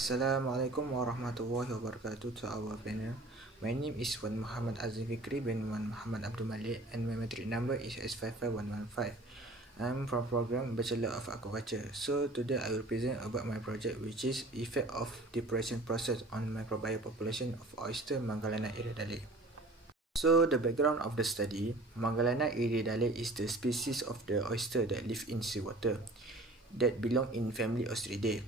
Assalamualaikum warahmatullahi wabarakatuh to our panel. My name is Muhammad Azim Fikri bin Muhammad Abdul Malik and my metric number is S55115. I'm from program Bachelor of Aquaculture. So today I will present about my project, which is effect of depression process on microbial population of oyster Mangalana iridale. So the background of the study, Mangalana iridale is the species of the oyster that live in seawater that belong in family Ostridae.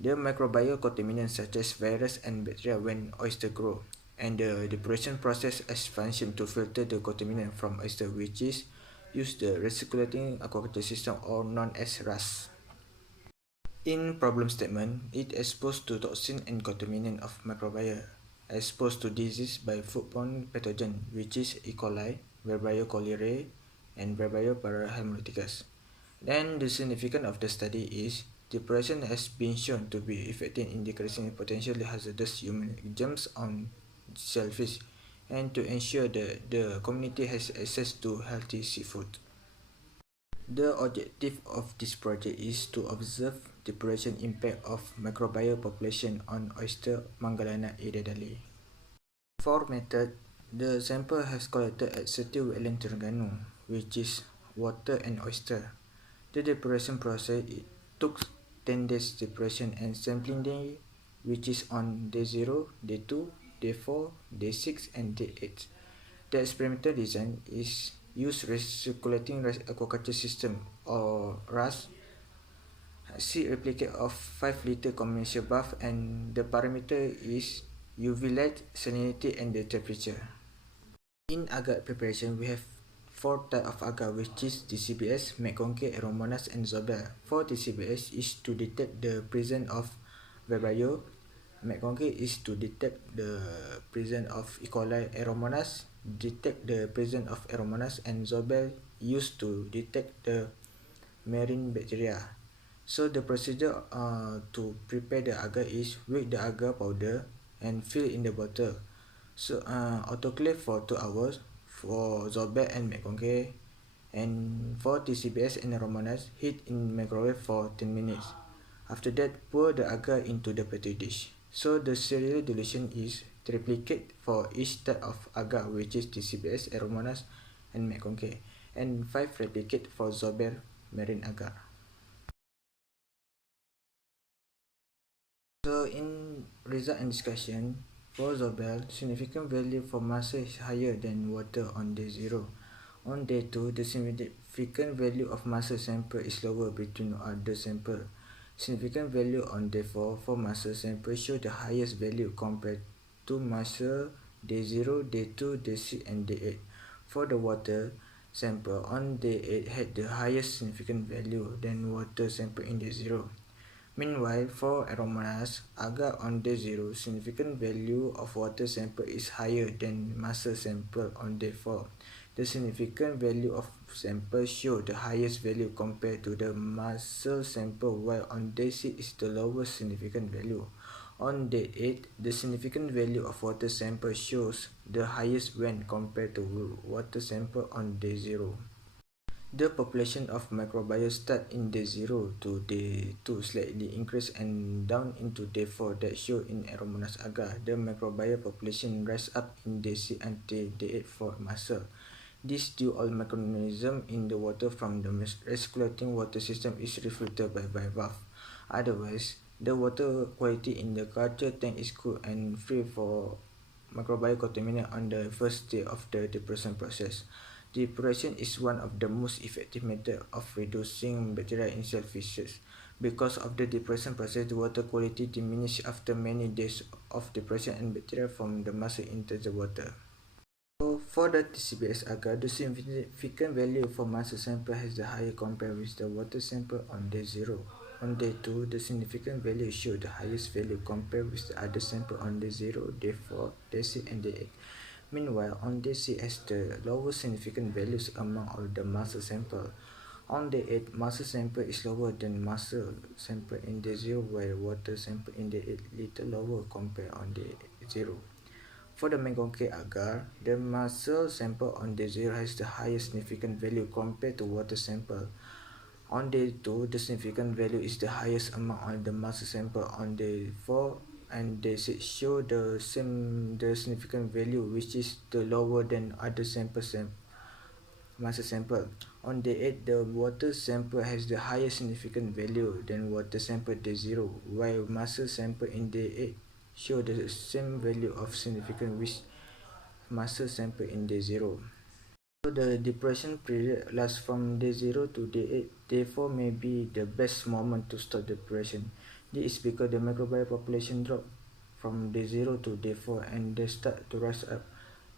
The microbial contaminants such as virus and bacteria when oyster grow, and the depuration process as function to filter the contaminant from oyster, which is use the recirculating aquaculture system or known as RAS. In problem statement, it exposed to toxin and contaminant of microbial, exposed to disease by foodborne pathogen, which is E. coli, Vibrio cholerae, and Vibrio parahelminthecus. Then the significance of the study is depression has been shown to be effective in decreasing potentially hazardous human germs on shellfish and to ensure that the community has access to healthy seafood. The objective of this project is to observe depression impact of microbial population on oyster Mangalana iridale. For method, the sample has collected at Setiu Wetland Terengganu, which is water and oyster. The depression process took 10 days depression and sampling day, which is on day 0, day 2, day 4, day 6, and day 8. The experimental design is use recirculating aquaculture system or RAS, see replicate of 5 liter commercial bath, and the parameter is UV light, salinity, and the temperature. In agar preparation, we have 4 types of agar, which is TCBS, McConkie, Aeromonas, and Zobel. For TCBS is to detect the presence of Vibrio, McConkie is to detect the presence of E. coli, Aeromonas, detect the presence of Aeromonas, and Zobel used to detect the marine bacteria. So the procedure to prepare the agar is weigh the agar powder and fill in the bottle. So autoclave for 2 hours for Zobel and McConkie, and for TCBS and Aeromonas, heat in microwave for 10 minutes. After that, pour the agar into the petri dish. So the serial dilution is triplicate for each type of agar, which is TCBS, Aeromonas, and McConkie, and 5 replicate for Zobel marine agar. So in result and discussion, for Zobel, significant value for massa is higher than water on day 0. On day 2, the significant value of massa sample is lower between other sample. Significant value on day 4 for massa sample show the highest value compared to massa day 0, day 2, day 6, and day 8. For the water sample on day 8 had the highest significant value than water sample in day 0. Meanwhile, for Aeromonas, agar on day 0, significant value of water sample is higher than massa sample on day 4. The significant value of sample show the highest value compared to the massa sample, while on day 6 is the lowest significant value. On day 8, the significant value of water sample shows the highest when compared to water sample on day 0. The population of microbial start in day 0 to day 2 slightly increase and down into day 4 that show in Aeromonas agar. The microbial population rise up in day 6 until day 8 for massa. This due all microorganism in the water from the recirculating water system is refiltered by valve. Otherwise, the water quality in the culture tank is good and free for microbial contaminant on the first day of the depression process. Depuration is one of the most effective methods of reducing bacteria in shellfishes. Because of the depression process, the water quality diminishes after many days of depression and bacteria from the massa enter the water. So for the TCBS agar, the significant value for massa sample has the higher compared with the water sample on day 0. On day 2, the significant value show the highest value compared with the other sample on day 0, day 4, day 6, and day 8. Meanwhile, on day 6 has the lowest significant values among all the massa sample. On day 8, massa sample is lower than massa sample in day 0, while water sample in day 8 little lower compared on day 0. For the McConkie agar, the massa sample on day 0 has the highest significant value compared to water sample. On day 2, the significant value is the highest amount on the master sample. On day 4 and day 6 show the significant value, which is the lower than other master sample. On day 8, the water sample has the highest significant value than water sample day 0, while master sample in day 8 show the same value of significant with master sample in day 0. So the depression period lasts from day 0 to day 8. Day 4 may be the best moment to start depression. This is because the microbial population drop from day 0 to day 4 and they start to rise up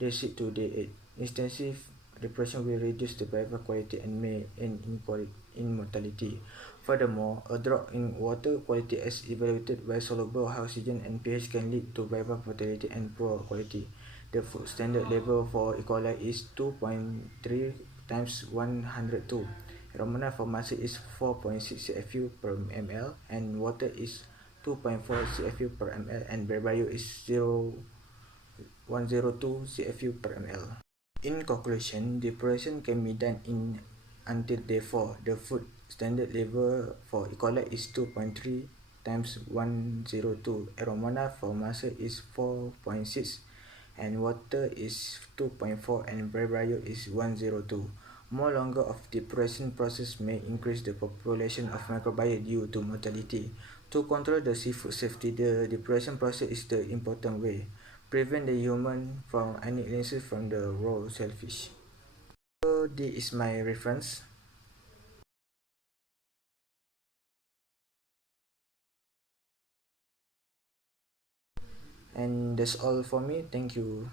day 6 to day 8. Extensive depression will reduce the bival quality and may end in mortality. Furthermore, a drop in water quality as evaluated by soluble oxygen and pH can lead to bival mortality and poor quality. The food standard level for E. coli is 2.3 times 102. Romana for muscle is 4.6 CFU per ml and water is 2.4 CFU per ml and Berbio is 102 CFU per ml. In conclusion, depuration can be done in until day 4. The food standard level for E. coli is 2.3 times 102. Romana for muscle is 4.6 and water is 2.4 and Berbio is 102. More longer of depuration process may increase the population of microbiota due to mortality. To control the seafood safety, the depuration process is the important way. Prevent the human from any illnesses from the raw shellfish. So this is my reference. And that's all for me. Thank you.